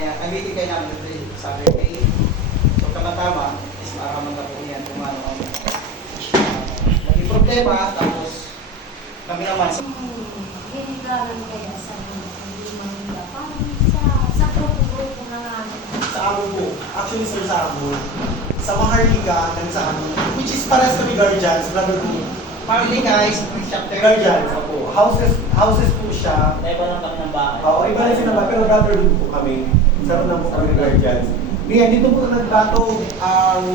niya, ang meeting kayo namin ito sa Saturday. So tama-tama, is maaraman na po yan kung ano ang naging problema, tapos kami naman sa... Ginigaran kaya sa hindi Manila, parang sa grupo-grupo na nga. Sa amo po. Actually, sir, sa amo. Sa Maharlika, sa amo. Which is pares kami guardians, brother po. Family guys, chapter Guardians, po. Houses po siya. Iba lang kami ng bahay. Oo, iba na sila, pero brotherhood po kami. Isa lang po kami guardians. Ngayon, dito po nagbato ang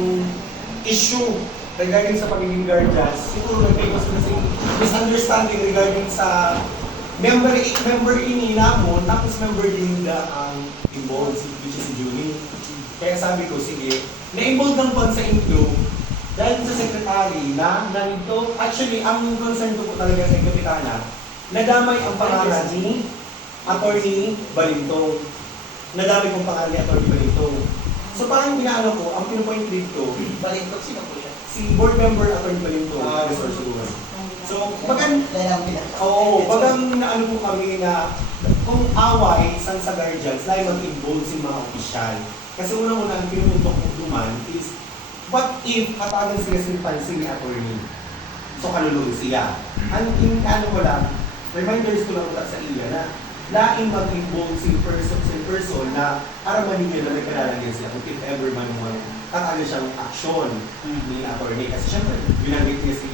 issue regarding sa pagiging guardians. Siguro nagkayo sila sa misunderstanding regarding sa member ini namon, tapos member din nila ang involved, which is si Julie. Kaya sabi ko, sige, na-involved ng sa inyo dahil sa secretary na nandito, actually, ang concern ko po talaga sa Kapitana, nadamay ang pangalan ni Attorney Balintong. Nadamay kong pangalan ni Attorney Balintong. So parang pinaano ko, ang pinupoint dito, Balintok, sino po siya? si board member Attorney Balintong, resource woman. So, bagang, bagang naano po kami na kung away isang sa guardians, lahat mag-involve si mga opisyal. Kasi unang-una ang pinupuntok ko duman is, what if katagan sila sa pansin ni attorney? So, kalulong siya. Ano ko lang, reminders ko lang ulit sa iya na laing mag-involve si person na para manigil na may kalalagyan sila kung if ever man katagan siyang aksyon ni attorney. Kasi syempre, binanggit niya si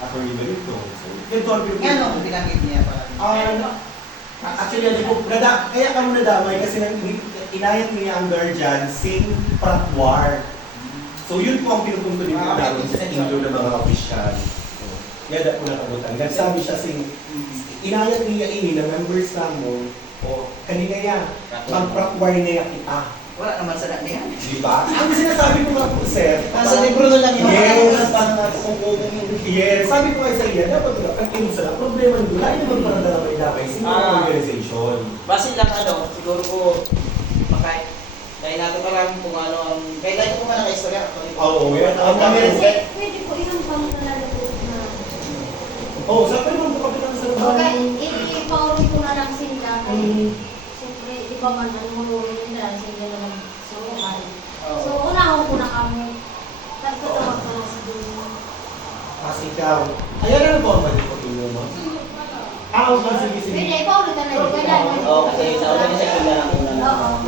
attorney Balito. So, ganito ang pinupuntok. Ano ang binanggit niya pa? Actually, kaya kami nadamay kasi inayat niya ang guardian sing pratwar. So yun po ang pinupunto din po namin sa inyo ng mga opisyal. Kaya da po nakabutan. Kasi sabi siya sing, inayat niya ini na members namon, o kanina yan, mag-pratwar niya kita. Wala naman sa daan niya. Diba? Ang sinasabi ko nga po, sir, Nasa libro na lang yun. Yes. Yes. Yes. Sabi ko nga sa iya, dapat nga, ang kinusala, problema nyo, lahat naman para damay-damay, sino ang organization. Base lang siguro po, dahil nato pa lang kung ano ang... Kaya ko pa naka-istorya. Oo, yan. Pwede po ilang pang nalalagod na. Oo, sabi naman po kami ng sa Okay, i-pauli ko na lang sila. Siyempre, iba man ang mulurin nila, sila naman suruhan. So, unahon ko na kami. Nagtatawag ko na sa dulo. Kasi ikaw, ayan na po ang pwede po tulo mo. Pwede, ipauli ka na. Oo, kasi sa una niya sila lang una. Oo.